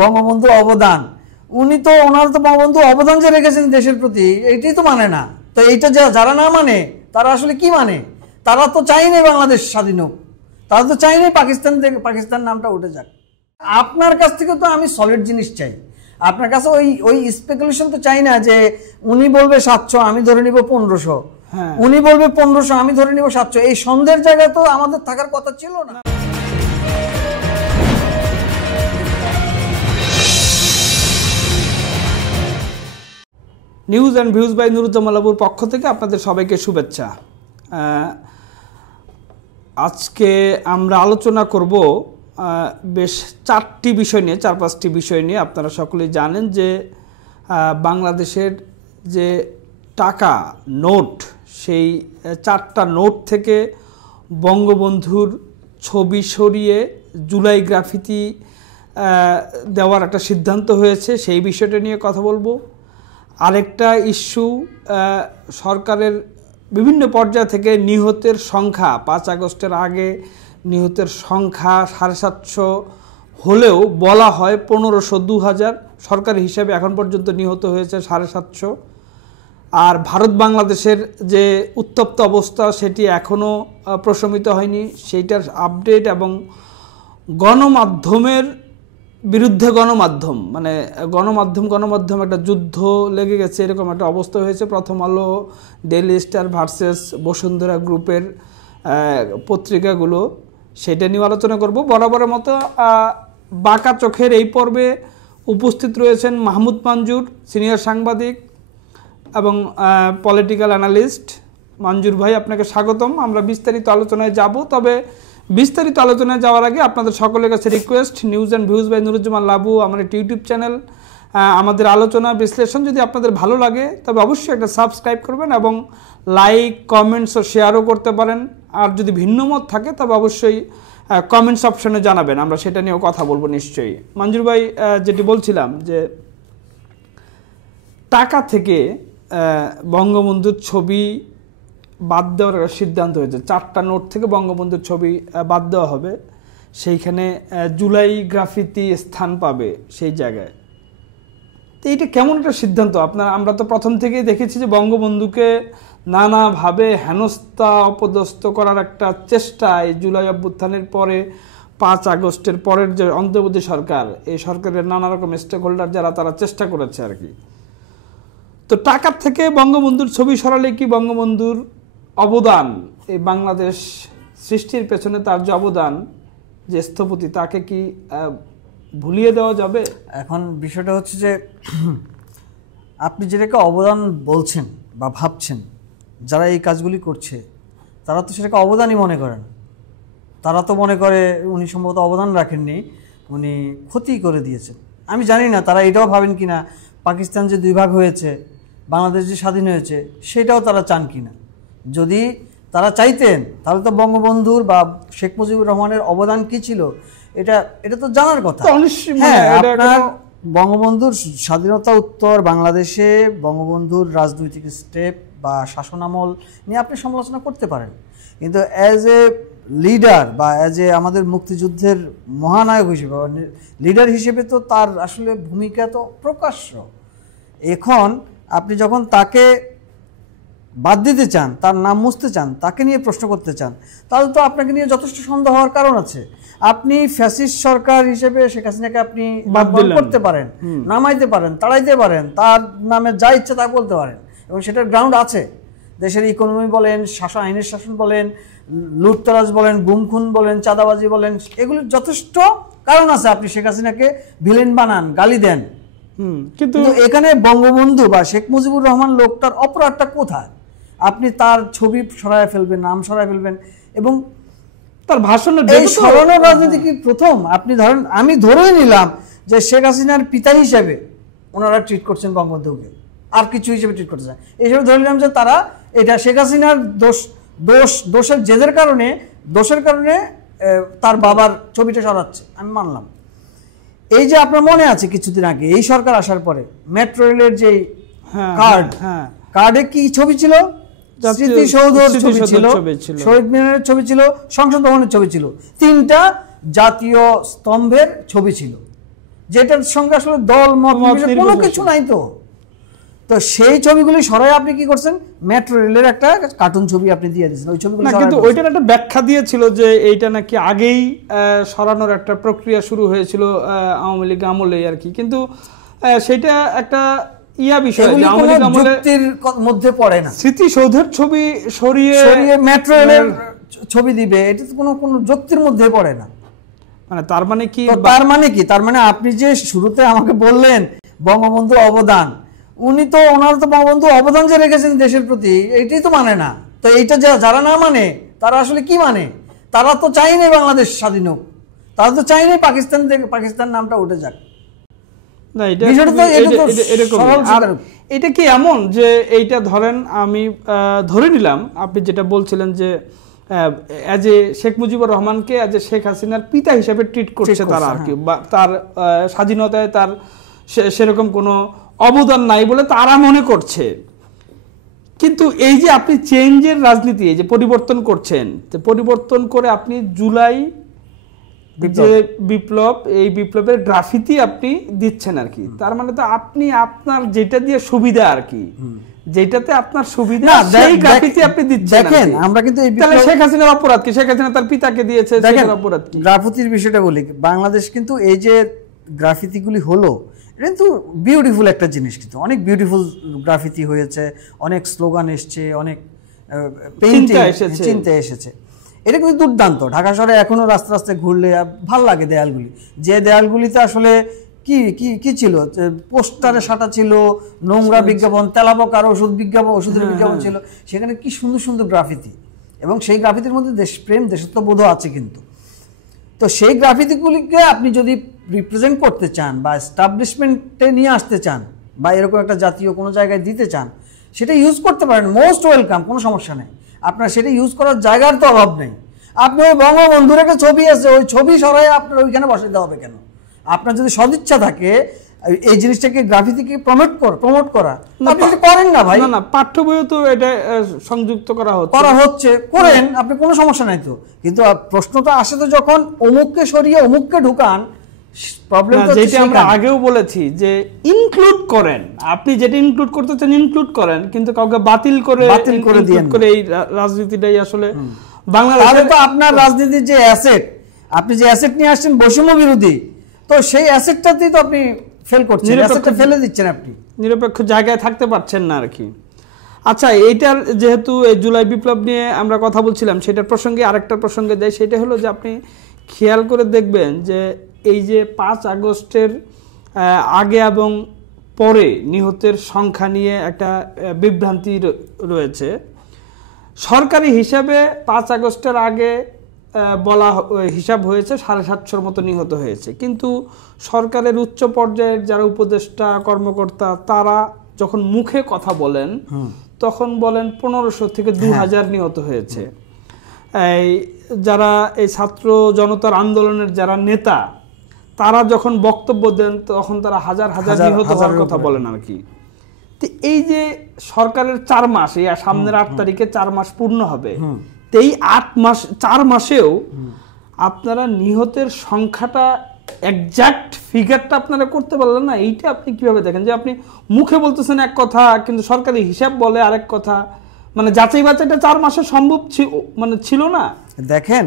বঙ্গবন্ধু অবদান, উনি তো ওনার তো বঙ্গবন্ধু অবদান যে রেখেছেন দেশের প্রতি এইটাই তো মানে না। তো এইটা যারা না মানে তারা আসলে কি মানে? তারা তো চাইনি বাংলাদেশ স্বাধীন হোক, তারা তো চাইনি পাকিস্তান থেকে পাকিস্তান নামটা উঠে যাক। আপনার কাছ থেকে তো আমি সলিড জিনিস চাই, আপনার কাছে ওই স্পেকুলেশন তো চাই না যে উনি বলবে 700 আমি ধরে নিব 1500, উনি বলবে 1500 আমি ধরে নিব 700। এই সন্দেহের জায়গা তো আমাদের থাকার কথা ছিল না। News and views by Nuruzzaman লাবুর পক্ষ থেকে আপনাদের সবাইকে শুভেচ্ছা। আজকে আমরা আলোচনা করব বেশ 4টি বিষয় নিয়ে, 4-5টি বিষয় নিয়ে। আপনারা সকলেই জানেন যে বাংলাদেশের যে টাকা নোট, সেই 4টা নোট থেকে বঙ্গবন্ধুর ছবি সরিয়ে জুলাই গ্রাফিতি দেওয়ার একটা সিদ্ধান্ত হয়েছে, সেই বিষয়টা নিয়ে কথা বলবো। আরেকটা ইস্যু, সরকারের বিভিন্ন পর্যায় থেকে নিহতের সংখ্যা 5 আগস্টের আগে নিহতের সংখ্যা 750 হলেও বলা হয় 1500, 2000, সরকারি হিসাবে এখন পর্যন্ত নিহত হয়েছে 750। আর ভারত বাংলাদেশের যে উত্তপ্ত অবস্থা সেটি এখনও প্রশমিত হয়নি, সেইটার আপডেট এবং গণমাধ্যমের বিরুদ্ধে গণমাধ্যম একটা যুদ্ধ লেগে গেছে, এরকম একটা অবস্থা হয়েছে। প্রথম আলো, ডেইলি স্টার ভার্সেস বসুন্ধরা গ্রুপের পত্রিকাগুলো, সেটা নিয়ে আলোচনা করব। বরাবরের মতো বাঁকা চোখের এই পর্বে উপস্থিত রয়েছেন মাহমুদ মঞ্জুর, সিনিয়র সাংবাদিক এবং পলিটিক্যাল অ্যানালিস্ট। মঞ্জুর ভাই, আপনাকে স্বাগতম। আমরা বিস্তারিত আলোচনায় যাব, তবে বিস্তারিত আলোচনায় যাওয়ার আগে আপনাদের সকলের কাছে request, news and views by Nuruzzaman Labu আমার একটি ইউটিউব চ্যানেল। আমাদের আলোচনা বিশ্লেষণ যদি আপনাদের ভালো লাগে তবে অবশ্যই একটা সাবস্ক্রাইব করবেন এবং লাইক, কমেন্টস ও শেয়ারও করতে পারেন। আর যদি ভিন্ন মত থাকে তবে অবশ্যই কমেন্টস অপশনে জানাবেন, আমরা সেটা নিয়েও কথা বলবো নিশ্চয়ই। মঞ্জুর ভাই, যেটি বলছিলাম যে টাকা থেকে বঙ্গবন্ধুর ছবি বাদ দেওয়ার সিদ্ধান্ত হয়েছে। 4টা নোট থেকে বঙ্গবন্ধুর ছবি বাদ দেওয়া হবে, সেইখানে জুলাই গ্রাফিতি স্থান পাবে সেই জায়গায়। তো এইটা কেমন একটা সিদ্ধান্ত? আমরা তো প্রথম থেকেই দেখেছি যে বঙ্গবন্ধুকে নানাভাবে হেনস্থা অপদস্থ করার একটা চেষ্টা এই জুলাই অভ্যুত্থানের পরে, 5 আগস্টের পরের যে অন্তর্বর্তী সরকার, এই সরকারের নানা রকম স্টেক হোল্ডার যারা, তারা চেষ্টা করেছে আর কি। তো টাকার থেকে বঙ্গবন্ধুর ছবি সরালে কি বঙ্গবন্ধুর অবদান, এই বাংলাদেশ সৃষ্টির পেছনে তার যে অবদান, যে স্থপতি, তাকে কি ভুলিয়ে দেওয়া যাবে? এখন বিষয়টা হচ্ছে যে আপনি যেটাকে অবদান বলছেন বা ভাবছেন, যারা এই কাজগুলি করছে তারা তো সেটাকে অবদানই মনে করেন। তারা তো মনে করে উনি সম্ভবত অবদান রাখেননি, উনি ক্ষতি করে দিয়েছেন। আমি জানি না তারা এটাও ভাবেন কিনা পাকিস্তান যে 2 ভাগ হয়েছে, বাংলাদেশ যে স্বাধীন হয়েছে, সেটাও তারা চান কিনা। যদি তারা চাইতেন তাহলে তো বঙ্গবন্ধুর বা শেখ মুজিবুর রহমানের অবদান কি ছিল এটা তো জানার কথা। হ্যাঁ, আপনার বঙ্গবন্ধুর স্বাধীনতা উত্তর বাংলাদেশে বঙ্গবন্ধুর রাজনৈতিক স্টেপ বা শাসনামল নিয়ে আপনি সমালোচনা করতে পারেন, কিন্তু অ্যাজ এ লিডার বা অ্যাজ এ আমাদের মুক্তিযুদ্ধের মহানায়ক হিসেবে, লিডার হিসেবে তো তার আসলে ভূমিকা তো প্রকাশ্য। এখন আপনি যখন তাকে বাদ দিতে চান, তার নাম মুছতে চান, তাকে নিয়ে প্রশ্ন করতে চান, তাহলে তো আপনাকে নিয়ে যথেষ্ট সন্দেহ হওয়ার কারণ আছে। আপনি ফ্যাসিস্ট সরকার হিসেবে শেখ হাসিনাকে আপনি বাদ করতে পারেন, নামাইতে পারেন, তাড়াইতে পারেন, তার নামে যা ইচ্ছা তা বলতে পারেন, এবং সেটার গ্রাউন্ড আছে। দেশের ইকোনমি বলেন, আইনের শাসন বলেন, লুটতরাজ বলেন, গুম খুন বলেন, চাঁদাবাজি বলেন, এগুলির যথেষ্ট কারণ আছে। আপনি শেখ হাসিনাকে ভিলেন বানান, গালি দেন, কিন্তু এখানে বঙ্গবন্ধু বা শেখ মুজিবুর রহমান লোকটার অপরাধটা কোথায়? আপনি তার ছবি সরায় ফেলবেন, নাম সরায় ফেলবেন, এবং তার ভাষণ এই সরানোর রাজনীতি কি প্রথম? আপনি ধরেন, আমি ধরেই নিলাম যে শেখ হাসিনার পিতা হিসেবে ওনারা ট্রিট করছেন বঙ্গবন্ধুকে, আর কিছু হিসেবে ট্রিট করছেন, এই হিসেবে ধরে নিলাম যে তারা এটা শেখ হাসিনার দোষের জেদের কারণে, দোষের কারণে তার বাবার ছবিটা সরাচ্ছে, আমি মানলাম। এই যে আপনার মনে আছে কিছুদিন আগে এই সরকার আসার পরে মেট্রো রেলের যে কার্ডে কি ছবি ছিল? স্মৃতিসৌধের ছবি ছিল, শহীদ মিনারের ছবি ছিল, সংসদ ভবনের ছবি ছিল, 3টা জাতীয় স্তম্ভের ছবি ছিল। যেটার সঙ্গে আসলে দল মত কোনো কিছু নাই। তো সেই ছবিগুলি সরাই আপনি কি করছেন, মেট্রো রেলের একটা কার্টুন ছবি আপনি দিয়ে দিয়েছেন, ওই ছবিগুলো কিন্তু ওইটার একটা ব্যাখ্যা দিয়েছিল যে এইটা নাকি আগেই সরানোর একটা প্রক্রিয়া শুরু হয়েছিল আওয়ামী লীগ আমলে আর কি, কিন্তু সেটা একটা বিষয় আওয়ামী লীগ আমলে মধ্যে পড়ে না। স্মৃতিসৌধের ছবি সরিয়ে মেট্রো রেলের ছবি দিবে, এটা তো কোনো যুক্তির মধ্যে পড়ে না। মানে তার মানে কি, তার মানে আপনি যে শুরুতে আমাকে বললেন বঙ্গবন্ধু অবদান, উনি তো ওনার তো বঙ্গবন্ধু অবদান যে রেখেছেন দেশের প্রতি, এইটাই তো মানে না। তো এইটা যারা না মানে তারা আসলে কি মানে? তারা তো চাইনি বাংলাদেশ স্বাধীন হোক, তারা তো চাইনি পাকিস্তান থেকে পাকিস্তান নামটা উঠে যাক। এটা কি এমন যে এইটা ধরেন আমি ধরে নিলাম আপনি যেটা বলছিলেন যে এজ এ শেখ মুজিবুর রহমানকে এজ এ শেখ হাসিনার পিতা হিসেবে ট্রিট করছে তারা আর কি, বা তার স্বাধীনতায় তার সেরকম কোনো অবদান নাই বলে তারা মনে করছে। কিন্তু এই যে আপনি চেঞ্জের রাজনীতি, এই যে পরিবর্তন করছেন, পরিবর্তন করে আপনি জুলাই যে বিপ্লব, এই বিপ্লবের গ্রাফিতি আপনি দিচ্ছেন আর কি, তার মানে তো আপনি আপনার যেটা দিয়ে সুবিধা আর কি, যেটাতে আপনার সুবিধা সেই গ্রাফিতি আপনি দিচ্ছেন। দেখেন আমরা কিন্তু তাহলে শেখ হাসিনার অপরাধ কি? শেখ হাসিনা তার পিতাকে দিয়েছে, সেটার অপরাধ কি? গ্রাফিতির বিষয়টা বলি, বাংলাদেশ কিন্তু এই যে গ্রাফিতিগুলি হলো, এটা কিন্তু বিউটিফুল একটা জিনিস, কিন্তু অনেক বিউটিফুল গ্রাফিতি হয়েছে, অনেক স্লোগান এসছে, অনেক পেইন্টিং চিন্তা এসেছে, এটা কিন্তু দুর্দান্ত। ঢাকা শহরে এখনো রাস্তা রাস্তায় ঘুরলে ভাল লাগে দেয়ালগুলি, যে দেয়ালগুলিতে আসলে কি কি কি ছিল, পোস্টারে সাটা ছিল, নোংরা বিজ্ঞাপন, তেলাপোকার ওষুধের বিজ্ঞাপন ছিল, সেখানে কি সুন্দর সুন্দর গ্রাফিতি, এবং সেই গ্রাফিতির মধ্যে দেশপ্রেম দেশত্ববোধও আছে কিন্তু। তো সেই গ্রাফিতিগুলিকে আপনি যদি রিপ্রেজেন্ট করতে চান বা এস্টাবলিশমেন্টে নিয়ে আসতে চান বা এরকম একটা জাতীয় কোনো জায়গায় দিতে চান, সেটা ইউজ করতে পারেন, মোস্ট ওয়েলকাম, কোনো সমস্যা নেই। আপনার সেটা ইউজ করার জায়গার তো অভাব নেই। আপনি ওই বঙ্গবন্ধুর একটা ছবি আছে, ওই ছবি সরাই আপনার ওইখানে বসাতে হবে কেন? আপনার যদি সদিচ্ছা থাকে এই জিনিসটাকে গ্রাফিতিকে প্রমোট করা, আপনি সেটা করেন না ভাই। না, পাঠ্য বইও তো এটা সংযুক্ত করা হচ্ছে, করেন, আপনি কোনো সমস্যা নাই তো। কিন্তু প্রশ্নটা আসে তো যখন অমুককে সরিয়ে অমুককে ঢুকান, যেটা আমরা আগেও বলেছি যে ইনক্লুড করেন, আপনি যেটা ইনক্লুড করতে চান ইনক্লুড করেন, কিন্তু কাউকে বাতিল করে দিয়েন করে এই রাজনীতিটাই আসলে বাংলাদেশে তো আপনার রাজনীতির যে অ্যাসেট, আপনি যে অ্যাসেট নিয়ে আসছেন বৈষম্য বিরোধী, তো সেই অ্যাসেটটাতেই তো আপনি ফেল করছেন, অ্যাসেটটা ফেলে দিচ্ছেন, আপনি নিরপেক্ষ জায়গায় থাকতে পারছেন না আর কি। আচ্ছা, এইটার যেহেতু এই জুলাই বিপ্লব নিয়ে আমরা কথা বলছিলাম, সেটার প্রসঙ্গে আরেকটা প্রসঙ্গে যাই, সেটা হলো যে আপনি খেয়াল করে দেখবেন যে এই যে 5 আগস্টের আগে এবং পরে নিহতের সংখ্যা নিয়ে একটা বিভ্রান্তি রয়েছে। সরকারি হিসাবে 5 আগস্টের আগে বলা হিসাব হয়েছে 750 মতো নিহত হয়েছে, কিন্তু সরকারের উচ্চ পর্যায়ের যারা উপদেষ্টা কর্মকর্তা তারা যখন মুখে কথা বলেন তখন বলেন 1500 থেকে 2000 নিহত হয়েছে। এই যারা এই ছাত্র জনতার আন্দোলনের যারা নেতা তারা যখন বক্তব্য দেন তখন তারা হাজার হাজার নিহত হওয়ার কথা বলেন আর কি। তো এই যে সরকারের 4 মাস, এই সামনের 8 তারিখে 4 মাস পূর্ণ হবে, তো এই 4 মাসেও আপনারা নিহতের সংখ্যাটা এক্সাক্ট ফিগারটা আপনারা করতে পারলেন না। এইটা আপনি কিভাবে দেখেন যে আপনি মুখে বলতেছেন এক কথা কিন্তু সরকারি হিসাব বলে আরেক কথা, মানে যাচাই বাছাইটা 4 মাসে সম্ভব ছিল না? দেখেন,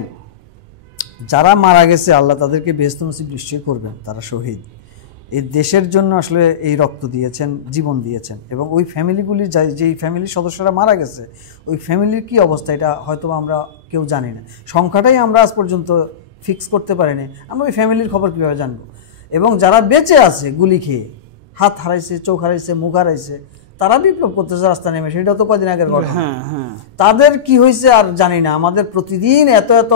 যারা মারা গেছে আল্লাহ তাদেরকে বেহেশত নসিব নিশ্চয়ই করবেন, তারা শহীদ, এই দেশের জন্য আসলে এই রক্ত দিয়েছেন, জীবন দিয়েছেন, এবং ওই ফ্যামিলিগুলির যেই ফ্যামিলির সদস্যরা মারা গেছে ওই ফ্যামিলির কি অবস্থা এটা হয়তো আমরা কেউ জানি না, সংখ্যাটাই আমরা আজ পর্যন্ত ফিক্স করতে পারিনি, আমরা ওই ফ্যামিলির খবর কীভাবে জানবো? এবং যারা বেঁচে আছে গুলি খেয়ে, হাত হারাইছে, চোখ হারাইছে, মুখ হারাইছে, তারা বিপ্লব করতেছে রাস্তা নেমে, সেটা তো কদিন আগের ঘটনা। তাদের কি হয়েছে আর জানি না। আমাদের প্রতিদিন এত এত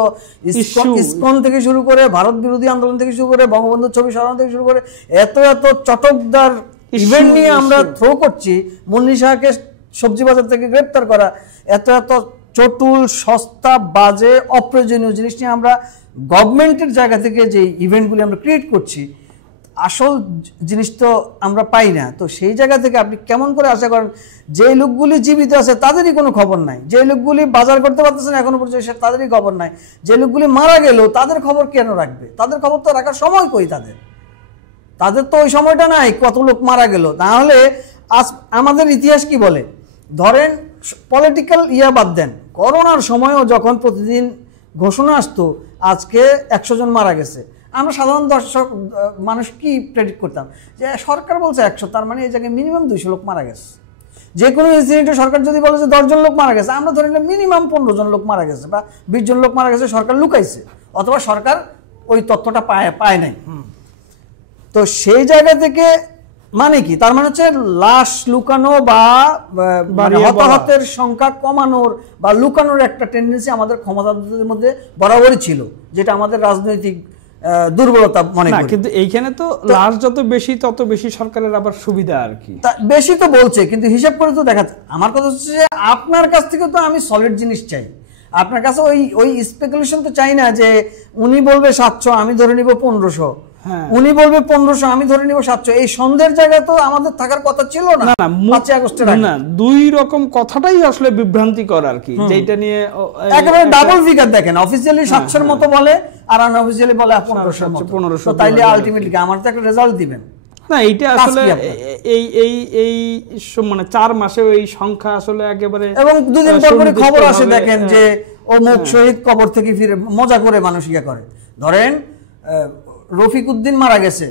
ইসকন থেকে শুরু করে, ভারত বিরোধী আন্দোলন থেকে শুরু করে, বঙ্গবন্ধু ছবি সরানো থেকে শুরু করে, এত এত চটকদার ইভেন্ট নিয়ে আমরা থ্রো করছি। মুন্নি শাহকে সবজি বাজার থেকে গ্রেপ্তার করা, এত এত চটুল, সস্তা, বাজে, অপ্রয়োজনীয় জিনিস নিয়ে আমরা গভর্নমেন্টের জায়গা থেকে যে ইভেন্টগুলি আমরা ক্রিয়েট করছি, আসল জিনিস তো আমরা পাই না। তো সেই জায়গা থেকে আপনি কেমন করে আশা করেন যে লোকগুলি জীবিত আছে তাদেরই কোনো খবর নাই, যে লোকগুলি বাজার করতে পারতেছেন এখনো পর্যন্ত তাদেরই খবর নাই, যে লোকগুলি মারা গেল তাদের খবর কেন রাখবে? তাদের খবর তো রাখার সময় কই তাদের? তাদের তো ওই সময়টা নাই কত লোক মারা গেল। তাহলে আজ আমাদের ইতিহাস কি বলে? ধরেন পলিটিক্যাল বাদ দেন, করোনার সময়ও যখন প্রতিদিন ঘোষণা আসতো আজকে 100 জন মারা গেছে, আমরা সাধারণ দর্শক মানুষ কি প্রেডিক্ট করতাম যে সরকার বলছে 100, তার মানে এই জায়গায় মিনিমাম 200 লোক মারা গেছে। যে কোনো ইনসিডেন্টে সরকার যদি বলে যে 10 জন লোক মারা গেছে, আমরা ধরে নিলাম মিনিমাম 15 জন লোক মারা গেছে বা 20 জন লোক মারা গেছে, সরকার লুকাইছে অথবা সরকার ওই তথ্যটা পায় নাই। তো সেই জায়গা থেকে মানে কি, তার মানে হচ্ছে লাশ লুকানো বা হতাহতের সংখ্যা কমানোর বা লুকানোর একটা টেন্ডেন্সি আমাদের ক্ষমতাধরদের মধ্যে বরাবরই ছিল, যেটা আমাদের রাজনৈতিক দুর্বলতা মনে করি। কিন্তু এইখানে তো লাশ যত বেশি তত বেশি সরকারের আবার সুবিধা আর কি। বেশি তো বলছে, কিন্তু হিসাব করে তো দেখা, আমার কথা হচ্ছে যে আপনার কাছ থেকে তো আমি সলিড জিনিস চাই। আপনার কাছে ওই স্পেকুলেশন তো চাই না যে উনি বলবে 700 আমি ধরে নিব 1500, উনি বলবে 1500 আমি ধরে নিব 700। এই সন্দেহের জায়গায় তো আমাদের থাকার কথা ছিল না 5 আগস্টের আগে। না, দুই রকম কথাটাই আসলে বিভ্রান্তিকর আর কি, যেটা নিয়ে একেবারে ডাবল ফিগার দেখেন, অফিশিয়ালি 700 এর মতো বলে আর আনঅফিশিয়ালি বলে 1500। তো তাইলে আলটিমেটলি আমার তো একটা রেজাল্ট দিবেন না। এইটা আসলে এই মানে 4 মাসে এই সংখ্যা আসলে একেবারে, এবং দুদিন পর পরে খবর আসে দেখেন যে ও মুখ শহীদ কবর থেকে ফিরে মজা করে মানুষ করে। ধরেন রফিক উদ্দিন মারা গেছে,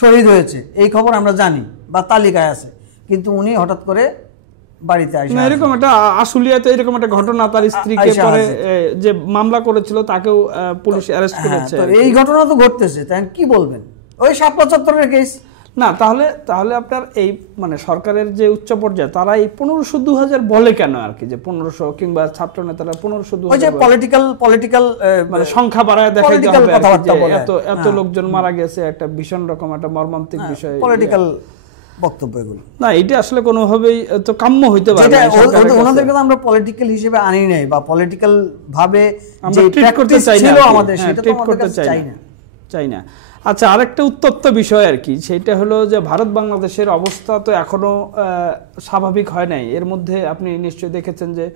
শহীদ হয়েছে, এই খবর আমরা জানি বা তালিকায় আছে, কিন্তু উনি হঠাৎ করে বাড়িতে আসেন। এরকম একটা আশুলিয়াতে এরকম একটা ঘটনা, তার স্ত্রীকে পরে যে মামলা করেছিল তাকেও পুলিশ অ্যারেস্ট করেছে। এই ঘটনা তো ঘটতেছে, তাই কি বলবেন? ওই ৭৭ কেস না। তাহলে আপনার এই মানে সরকারের যে উচ্চ পর্যায়ে তারা এই 1500-2000 বলে কেন আর কি, যে 1500 কিংবা ছাত্র নেতারা 1500-2000, ওই যে পলিটিক্যাল মানে সংখ্যা বাড়ায় দেখাইতে হবে এত লোকজন মারা গেছে, একটা ভীষণ রকম একটা মর্মান্তিক বিষয়, পলিটিক্যাল বক্তব্য এগুলো। না, এটা আসলে কোনোভাবেই তো কাম্য হইতে পারে না। ওনাদেরকে তো আমরা পলিটিক্যাল হিসেবে আনি নাই বা পলিটিক্যাল ভাবে আমরা ট্রিট করতে চাই না আমাদের, সেটা তো করতে চাই না। আচ্ছা, আরেকটা উত্তপ্ত বিষয় আর কি, সেটা হলো যে ভারত বাংলাদেশের অবস্থা তো এখনো স্বাভাবিক হয় নাই। এর মধ্যে আপনি নিশ্চয়ই দেখেছেন যে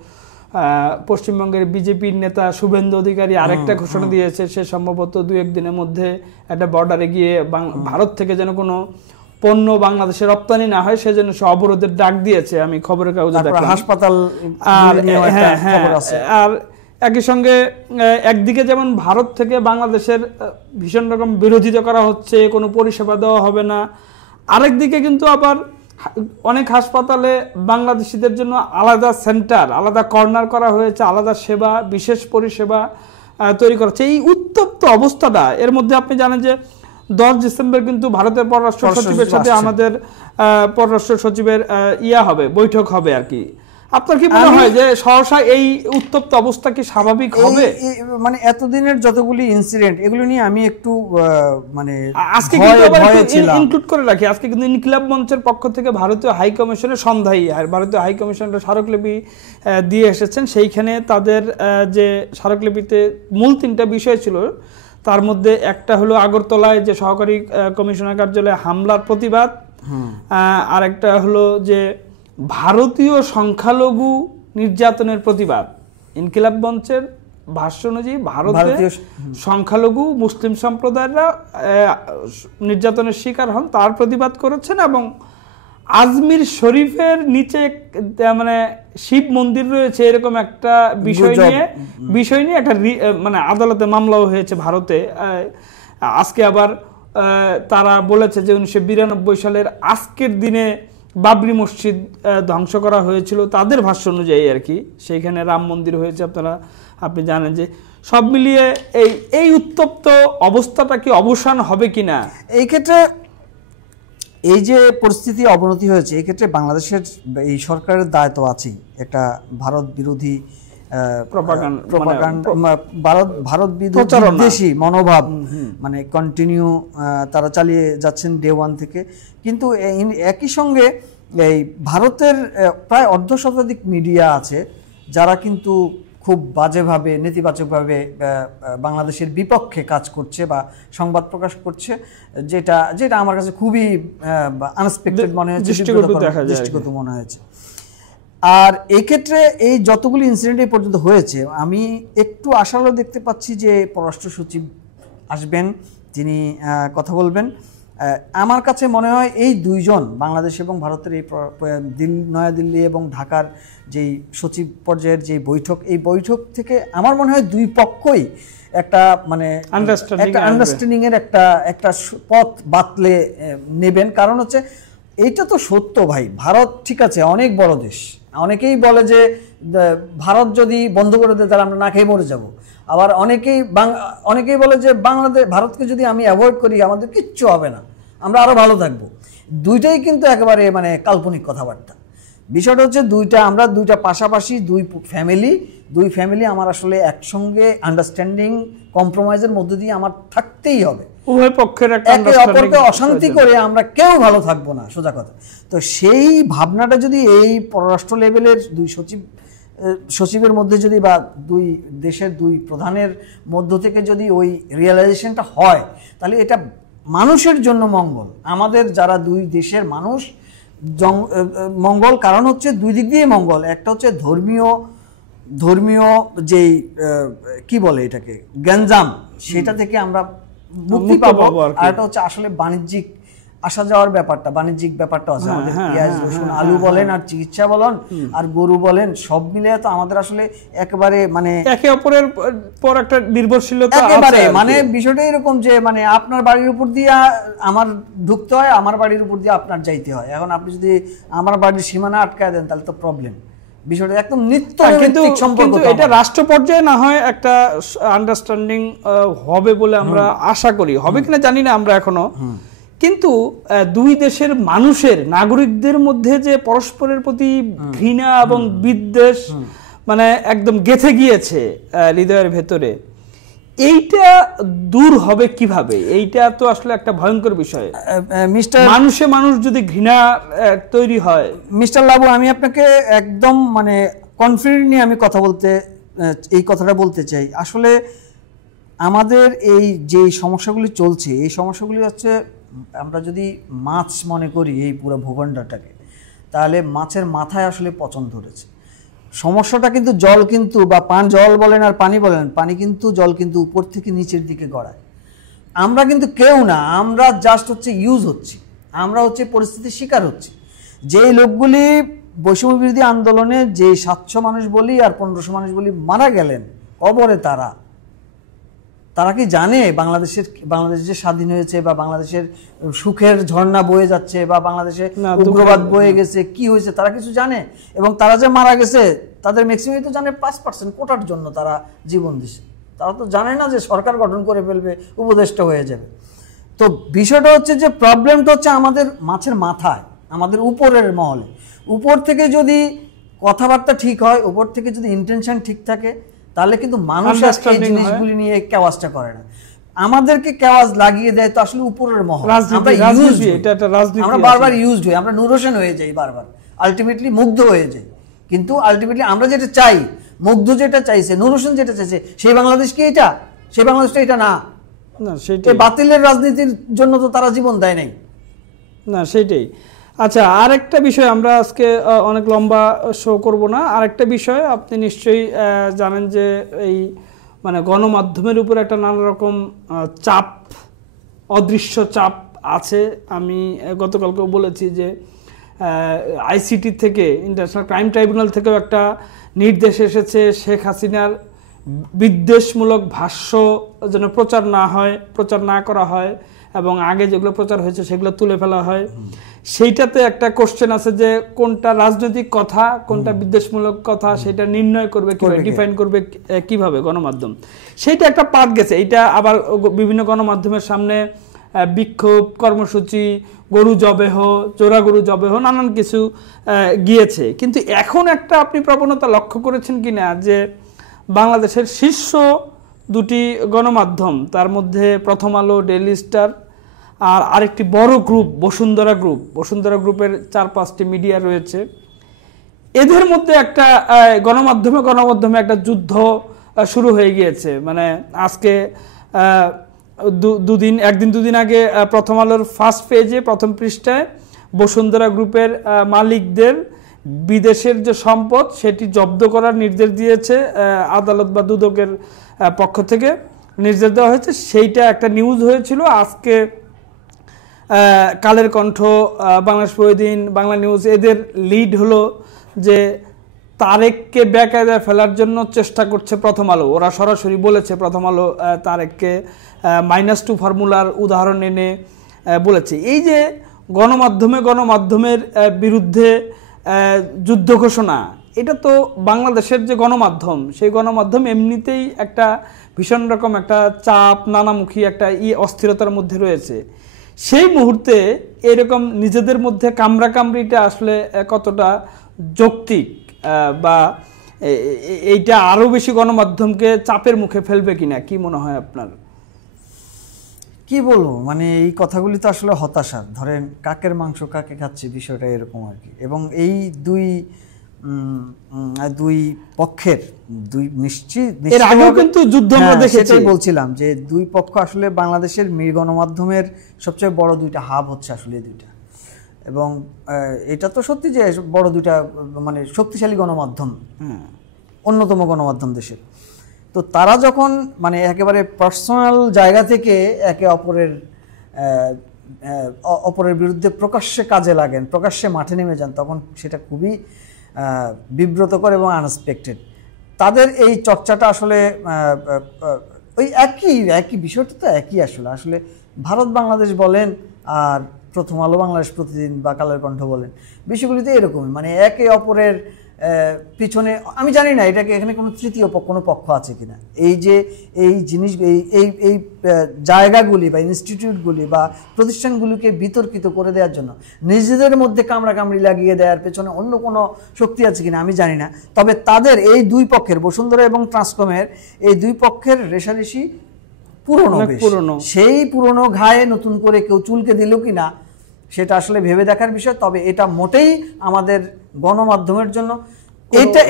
পশ্চিমবঙ্গের বিজেপির নেতা শুভেন্দু অধিকারী আরেকটা ঘোষণা দিয়েছে, সে সম্ভবত 2-1 দিনের মধ্যে একটা বর্ডারে গিয়ে ভারত থেকে যেন কোনো পণ্য বাংলাদেশে রপ্তানি না হয় সেজন্য সে অবরোধের ডাক দিয়েছে, আমি খবরের কাগজে দেখলাম। হাসপাতাল আর একই সঙ্গে একদিকে যেমন ভারত থেকে বাংলাদেশের ভীষণ রকম বিরোধিতা করা হচ্ছে, কোনো পরিষেবা দেওয়া হবে না, আরেকদিকে কিন্তু আবার অনেক হাসপাতালে বাংলাদেশিদের জন্য আলাদা সেন্টার, আলাদা কর্নার করা হয়েছে, আলাদা সেবা, বিশেষ পরিষেবা তৈরি করা হচ্ছে। এই উত্তপ্ত অবস্থাটা, এর মধ্যে আপনি জানেন যে 10 ডিসেম্বর কিন্তু ভারতের পররাষ্ট্র সচিবের সাথে আমাদের পররাষ্ট্র সচিবের বৈঠক হবে আর কি। আপনার কি মনে হয় যে সহসা এই উত্তপ্ত অবস্থা কি স্বাভাবিক হবে? মানে এতদিনের যতগুলি ইনসিডেন্ট, এগুলো নিয়ে আমি একটু মানে আজকে কিন্তু আবার ইনক্লুড করে রাখি, আজকে কিন্তু ইনকিলাব মঞ্চের পক্ষ থেকে ভারতীয় হাই কমিশনের সন্ধ্যায় ভারতীয় হাই কমিশনের স্মারকলিপি দিয়ে এসেছেন। সেইখানে তাদের যে স্মারকলিপিতে মূল 3টা বিষয় ছিল, তার মধ্যে একটা হলো আগরতলায় যে সহকারী কমিশনার কার্যালয়ে হামলার প্রতিবাদ, আর একটা হলো যে ভারতীয় সংখ্যালঘু নির্যাতনের প্রতিবাদ। ইনকিলাব মঞ্চের ভাষ্য অনুযায়ী ভারতে সংখ্যালঘু মুসলিম সম্প্রদায়রা নির্যাতনের শিকার হন, তার প্রতিবাদ করেছেন। এবং আজমির শরীফের নিচে মানে শিব মন্দির রয়েছে, এরকম একটা বিষয় নিয়ে একটা মানে আদালতে মামলাও হয়েছে ভারতে। আজকে আবার তারা বলেছে যে 1992 সালের আজকের দিনে বাবরি মসজিদ ধ্বংস করা হয়েছিল, তাদের ভাষ্য অনুযায়ী আর কি। সেইখানে রাম মন্দির হয়েছে, আপনি জানেন যে সব মিলিয়ে এই উত্তপ্ত অবস্থাটা কি অবসান হবে কিনা? এই ক্ষেত্রে এই যে পরিস্থিতি অবনতি হয়েছে, এই ক্ষেত্রে বাংলাদেশের এই সরকারের দায় তো আছেই, একটা ভারত বিরোধী ভারত বিদ্বেষী মনোভাব মানে কন্টিনিউ তারা চালিয়ে যাচ্ছেন ডে 1 থেকে। কিন্তু একই সঙ্গে এই ভারতের প্রায় 1/2 শতাধিক মিডিয়া আছে যারা কিন্তু খুব বাজেভাবে, নেতিবাচকভাবে বাংলাদেশের বিপক্ষে কাজ করছে বা সংবাদ প্রকাশ করছে, যেটা আমার কাছে খুবই আনএক্সপেক্টেড মনে হয়েছে, দৃষ্টিগত মনে হয়েছে। আর এই ক্ষেত্রে এই যতগুলি ইনসিডেন্ট এই পর্যন্ত হয়েছে, আমি একটু আশাও দেখতে পাচ্ছি যে পররাষ্ট্র সচিব আসবেন, তিনি কথা বলবেন। আমার কাছে মনে হয় এই দুইজন বাংলাদেশ এবং ভারতের এই নয়াদিল্লি এবং ঢাকার যেই সচিব পর্যায়ের যে বৈঠক, এই বৈঠক থেকে আমার মনে হয় দুই পক্ষই একটা মানে একটা আন্ডারস্ট্যান্ডিং এর একটা পথ বাতলে নেবেন। কারণ হচ্ছে এইটা তো সত্য ভাই, ভারত ঠিক আছে অনেক বড় দেশ, অনেকেই বলে যে ভারত যদি বন্ধ করে দেয় তাহলে আমরা না খেয়ে মরে যাব। আবার অনেকেই বলে যে ভারতকে যদি আমি অ্যাভয়েড করি আমাদের কিচ্ছু হবে না, আমরা আরো ভালো থাকবো। দুইটাই কিন্তু একেবারে মানে কাল্পনিক কথাবার্তা। বিষয়টা হচ্ছে আমরা দুইটা পাশাপাশি দুই ফ্যামিলি আমার আসলে একসঙ্গে আন্ডারস্ট্যান্ডিং কম্প্রোমাইজের মধ্যে দিয়ে আমার থাকতেই হবে। উভয় পক্ষের একে অপরকে অশান্তি করে আমরা কেউ ভালো থাকবো না, সোজা কথা। তো সেই ভাবনাটা যদি এই পররাষ্ট্র লেভেলের দুই সচিবের মধ্যে যদি বা দুই দেশের দুই প্রধানের মধ্য থেকে যদি ওই রিয়েলাইজেশনটা হয়, তাহলে এটা মানুষের জন্য মঙ্গল, আমাদের যারা দুই দেশের মানুষ মঙ্গল। কারণ হচ্ছে দুই দিক দিয়ে মঙ্গল। একটা হচ্ছে ধর্মীয় যেই কি বলে এটাকে গ্যাঞ্জাম, সেটা থেকে আমরা মুক্তি পাবো। আর এটা হচ্ছে আসলে বাণিজ্যিক আসা যাওয়ার বাণিজ্যিক ব্যাপারটা আছে আমাদের। পেঁয়াজ, রসুন, আলু বলেন আর চিকিৎসা বলেন আর গরু বলেন, সব মিলে তো আমাদের আসলে একেবারে মানে একে অপরের পর একটা নির্ভরশীলতা একেবারে মানে বিষয়টা এরকম যে মানে আপনার বাড়ির উপর দিয়ে আমার ঢুকতে হয়, আমার বাড়ির উপর দিয়ে আপনার যাইতে হয়। এখন আপনি যদি আমার বাড়ির সীমানা আটকায় দেন তাহলে তো প্রবলেম। বিষয়টা একদম নিত্যনৈমিত্তিক সম্পর্ক। এটা রাষ্ট্র পর্যায়ে না হয় একটা আন্ডারস্ট্যান্ডিং হবে বলে আমরা আশা করি, হবে কিনা জানি না আমরা এখনো। কিন্তু দুই দেশের মানুষের নাগরিকদের মধ্যে যে পরস্পরের প্রতি ঘৃণা এবং বিদ্বেষ মানে একদম গেঁথে গিয়েছে হৃদয়ের ভেতরে, এইটা দূর হবে কিভাবে? এইটা তো আসলে একটা ভয়ঙ্কর বিষয়। মানুষ যদি ঘৃণা তৈরি হয়। মিস্টার লাবু, আমি আপনাকে একদম মানে কনফিডেন্টলি আমি এই কথাটা বলতে চাই। আসলে আমাদের এই যে সমস্যাগুলি চলছে, এই সমস্যাগুলি হচ্ছে আমরা যদি মাছ মনে করি এই পুরো ভূখণ্ডটাকে, তাহলে মাছের মাথায় আসলে পচন ধরেছে। সমস্যাটা কিন্তু জল কিন্তু বা জল বলেন আর পানি বলেন, জল কিন্তু উপর থেকে নিচের দিকে গড়ায়। আমরা কিন্তু কেউ না, আমরা জাস্ট হচ্ছে ইউজ হচ্ছি, আমরা হচ্ছে পরিস্থিতির শিকার হচ্ছি। যেই লোকগুলি বৈষম্য বিরোধী আন্দোলনে যে 700 মানুষ বলি আর 1500 মানুষ বলি মারা গেলেন কবরে, তারা কি জানে বাংলাদেশ যে স্বাধীন হয়েছে বা বাংলাদেশের সুখের ঝর্ণা বয়ে যাচ্ছে বা বাংলাদেশে উগ্রবাদ বয়ে গেছে, কি হয়েছে তারা কিছু জানে? এবং তারা যে মারা গেছে তাদের ম্যাক্সিমাম তো জানে 5% কোটার জন্য তারা জীবন দিছে। তারা তো জানে না যে সরকার গঠন করে ফেলবে, উপদেষ্টা হয়ে যাবে। তো বিষয়টা হচ্ছে যে প্রবলেমটা হচ্ছে আমাদের মাছের মাথায়, আমাদের উপরের মহলে। উপর থেকে যদি কথাবার্তা ঠিক হয়, উপর থেকে যদি ইন্টেনশন ঠিক থাকে, তাহলে কিন্তু মানুষ এই জিনিসগুলি নিয়ে কেওয়াজটা করে না। আমাদেরকে কেওয়াজ লাগিয়ে দেয় তো আসলে উপরের মহল। আমরা বারবার ইউজড হই, আমরা নূর হোসেন হয়ে যাই বারবার, আলটিমেটলি মুগ্ধ হয়ে যাই। কিন্তু আলটিমেটলি আমরা যেটা চাই, মুগ্ধ যেটা চাইছে, নূর হোসেন যেটা চাইছে, সেই বাংলাদেশ কি এটা? সেই বাংলাদেশটা এটা না। বাতিলের রাজনীতির জন্য তো তারা জীবন দেয় নাই না, সেটাই। আচ্ছা, আরেকটা বিষয়, আমরা আজকে অনেক লম্বা শো করব না। আরেকটা বিষয় আপনি নিশ্চয়ই জানেন যে এই মানে গণমাধ্যমের উপর একটা নানা রকম চাপ, অদৃশ্য চাপ আছে। আমি গতকালকেও বলেছি যে আইসিটি থেকে, ইন্টারন্যাশনাল ক্রাইম ট্রাইব্যুনাল থেকেও একটা নির্দেশ এসেছে শেখ হাসিনার বিদ্বেষমূলক ভাষ্য যেন প্রচার না করা হয় এবং আগে যেগুলো প্রচার হয়েছে সেগুলো তুলে ফেলা হয়। সেইটাতে একটা কোশ্চেন আছে যে কোনটা রাজনৈতিক কথা, কোনটা বিদ্বেষমূলক কথা, সেটা নির্ণয় করবে কিভাবে, ডিফাইন করবে কিভাবে গণমাধ্যম, সেইটা একটা পার্ট গেছে। এইটা আবার বিভিন্ন গণমাধ্যমের সামনে বিক্ষোভ কর্মসূচি, গরু জবেহ, চোরা গরু জবেহ, নানান কিছু গিয়েছে। কিন্তু এখন একটা আপনি প্রবণতা লক্ষ্য করেছেন কিনা যে বাংলাদেশের শীর্ষ দুটি গণমাধ্যম, তার মধ্যে প্রথম আলো, ডেইলি স্টার আর আরেকটি বড় গ্রুপ বসুন্ধরা গ্রুপের 4-5টি মিডিয়া রয়েছে, এদের মধ্যে একটা গণমাধ্যমে একটা যুদ্ধ শুরু হয়ে গিয়েছে। মানে আজকে একদিন দুদিন আগে প্রথম আলোর ফার্স্ট পেজে, প্রথম পৃষ্ঠায় বসুন্ধরা গ্রুপের মালিকদের বিদেশের যে সম্পদ সেটি জব্দ করার নির্দেশ দিয়েছে আদালত বা দুদকের পক্ষ থেকে নির্দেশ দেওয়া হয়েছে। সেইটা একটা নিউজ হয়েছিল। আজকে কালের কণ্ঠ, বাংলাদেশ প্রতিদিন, বাংলা নিউজ, এদের লিড হলো যে তারেককে বেকায়দায় ফেলার জন্য চেষ্টা করছে প্রথম আলো। ওরা সরাসরি বলেছে, প্রথম আলো তারেককে -2 ফর্মুলার উদাহরণ এনে বলেছে। এই যে গণমাধ্যমের বিরুদ্ধে যুদ্ধ ঘোষণা, এটা তো বাংলাদেশের যে গণমাধ্যম, সেই গণমাধ্যম এমনিতেই একটা ভীষণ রকম একটা চাপ, নানামুখী একটা অস্থিরতার মধ্যে রয়েছে। সেই মুহূর্তে এরকম নিজেদের মধ্যে কামড়াকামড়িটা আসলে কতটা যৌক্তিক, বা এইটা আরো বেশি গণমাধ্যমকে চাপের মুখে ফেলবে কিনা, কি মনে হয় আপনার? কি বলবো, মানে এই কথাগুলি তো আসলে হতাশার। ধরেন কাকের মাংস কাকে খাচ্ছে, বিষয়টা এরকম আর কি। এবং এই দুই পক্ষের এর আগেও কিন্তু যুদ্ধ আমরা দেখেছি। সেটাই বলছিলাম যে দুই পক্ষ আসলে বাংলাদেশের গণমাধ্যমের সবচেয়ে বড় দুইটা হাব হচ্ছে আসলে এই দুইটা। এবং এটা তো সত্যি যে বড় দুইটা মানে শক্তিশালী গণমাধ্যম, অন্যতম গণমাধ্যম দেশের। তো তারা যখন মানে একেবারে পার্সোনাল জায়গা থেকে একে অপরের বিরুদ্ধে প্রকাশ্যে কাজে লাগেন, প্রকাশ্যে মাঠে নেমে যান, তখন সেটা খুবই বিব্রতকর এবং আনএক্সপেক্টেড। তাদের এই চর্চাটা আসলে ওই একই বিষয়টা তো একই। আসলে ভারত বাংলাদেশ বলেন আর প্রথম আলো বাংলাদেশ প্রতিদিন বা কালের কণ্ঠ বলেন, বিষয়গুলি তো এরকমই। মানে একে অপরের পিছনে, আমি জানি না এটাকে এখানে কোনো তৃতীয় কোনো পক্ষ আছে কিনা। এই যে এই জিনিস, এই জায়গাগুলি বা ইনস্টিটিউটগুলি বা প্রতিষ্ঠানগুলিকে বিতর্কিত করে দেওয়ার জন্য নিজেদের মধ্যে কামড়াকামড়ি লাগিয়ে দেওয়ার পেছনে অন্য কোনো শক্তি আছে কিনা আমি জানি না। তবে তাদের এই দুই পক্ষের, বসুন্ধরা এবং ট্রান্সকমের এই দুই পক্ষের রেষারেষি পুরনো, সেই পুরনো ঘায়ে নতুন করে কেউ চুলকে দিল কিনা সেটা আসলে ভেবে দেখার বিষয়। তবে এটা মোটেই আমাদের গণমাধ্যমের জন্য,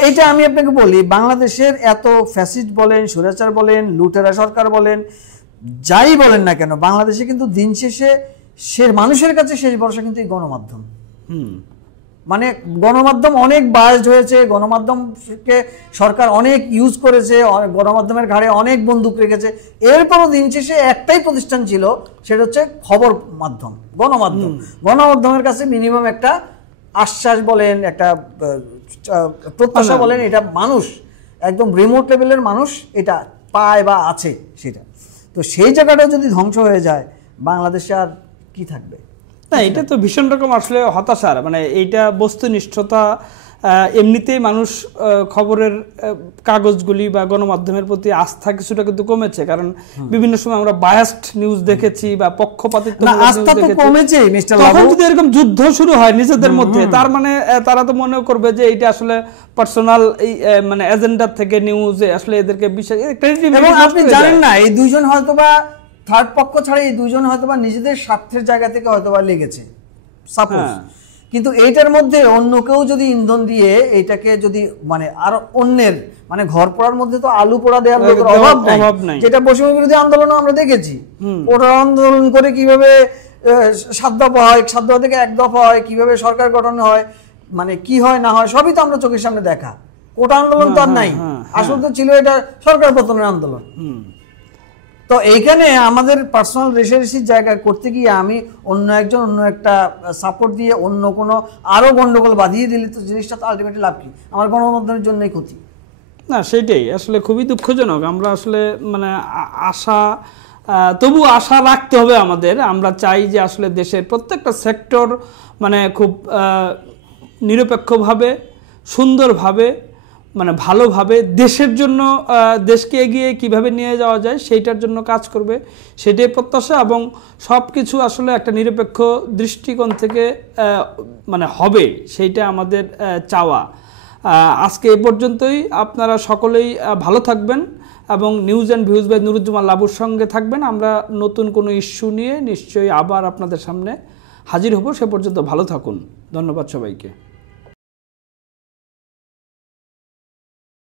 এটা আমি আপনাকে বলি, বাংলাদেশের এত ফ্যাসিস্ট বলেন, স্বৈরাচার বলেন, লুটেরা সরকার বলেন, যাই বলেন না কেন, বাংলাদেশে কিন্তু দিন শেষে মানুষের কাছে শেষ ভরসা কিন্তু এই গণমাধ্যম। মানে গণমাধ্যম অনেক বায়াসড হয়েছে, গণমাধ্যমকে সরকার অনেক ইউজ করেছে, গণমাধ্যমের ঘাড়ে অনেক বন্দুক রেখেছে। এরপরও দিন শেষে একটাই প্রতিষ্ঠান ছিল, সেটা হচ্ছে খবর মাধ্যম, গণমাধ্যম। গণমাধ্যমের কাছে মিনিমাম একটা আশ্বাস বলেন, একটা প্রত্যাশা বলেন, এটা মানুষ একদম রিমোট লেভেলের মানুষ এটা পায় বা আছে সেটা। তো সেই জায়গাটাও যদি ধ্বংস হয়ে যায়, বাংলাদেশে আর কি থাকবে? না, এটা তো ভীষণ রকম আসলে হতাশার। মানে এইটা বস্তুনিষ্ঠতা, এমনিতেই মানুষ খবরের কাগজগুলি বা গণমাধ্যমের প্রতি আস্থা কিছুটা কিন্তু কমেছে, কারণ বিভিন্ন সময় আমরা বায়াসড নিউজ দেখেছি বা পক্ষপাতিত্ব তখন যদি এরকম যুদ্ধ শুরু হয় নিজেদের মধ্যে, তার মানে তারা তো মনে করবে যে এইটা আসলে পার্সোনাল মানে এজেন্ডা থেকে নিউজ আসলে এদেরকে বিশেষ। আপনি জানেন না, এই দুইজন হয়তোবা থার্ড পক্ষ ছাড়া এই দুইজন হয়তোবা নিজেদের স্বার্থের জায়গা থেকে হয়তোবা লেগেছে সাপোজ, কিন্তু এইটার মধ্যে অন্য কেউ যদি ইন্ধন দিয়ে এইটাকে যদি মানে আর অন্যের মানে ঘর পোড়ার মধ্যে তো আলু পোড়া দেওয়ার লোকের অভাব নাই, যেটা বৈষম্য বিরোধী আন্দোলনও আমরা দেখেছি। ওটা আন্দোলন করে কিভাবে 7 দফা হয়, 7 দফা থেকে 1 দফা হয়, কিভাবে সরকার গঠন হয়, মানে কি হয় না হয় সবই তো আমরা চোখের সামনে দেখা। কোটা আন্দোলন তো আর নাই, আসলে তো ছিল এটা সরকার পতনের আন্দোলন। তো এইখানে আমাদের পার্সোনাল রেষারেষির জায়গা করতে গিয়ে আমি অন্য একটা সাপোর্ট দিয়ে অন্য কোনো আরো গন্ডগোল বাঁধিয়ে দিলে তো জিনিসটা তো আলটিমেটলি লাভ কি? আমার গণমাধ্যমের জন্যই ক্ষতি। না, সেটাই আসলে খুবই দুঃখজনক। আমরা আসলে মানে তবু আশা রাখতে হবে আমাদের। আমরা চাই যে আসলে দেশের প্রত্যেকটা সেক্টর মানে খুব নিরপেক্ষভাবে, সুন্দরভাবে, মানে ভালোভাবে দেশের জন্য, দেশকে এগিয়ে কিভাবে নিয়ে যাওয়া যায় সেইটার জন্য কাজ করবে, সেটাই প্রত্যাশা। এবং সব কিছু আসলে একটা নিরপেক্ষ দৃষ্টিকোণ থেকে মানে হবে, সেইটা আমাদের চাওয়া। আজকে এ পর্যন্তই। আপনারা সকলেই ভালো থাকবেন এবং news and views by Nuruzzaman লাবুর সঙ্গে থাকবেন। আমরা নতুন কোনো ইস্যু নিয়ে নিশ্চয়ই আবার আপনাদের সামনে হাজির হব। সে পর্যন্ত ভালো থাকুন। ধন্যবাদ সবাইকে।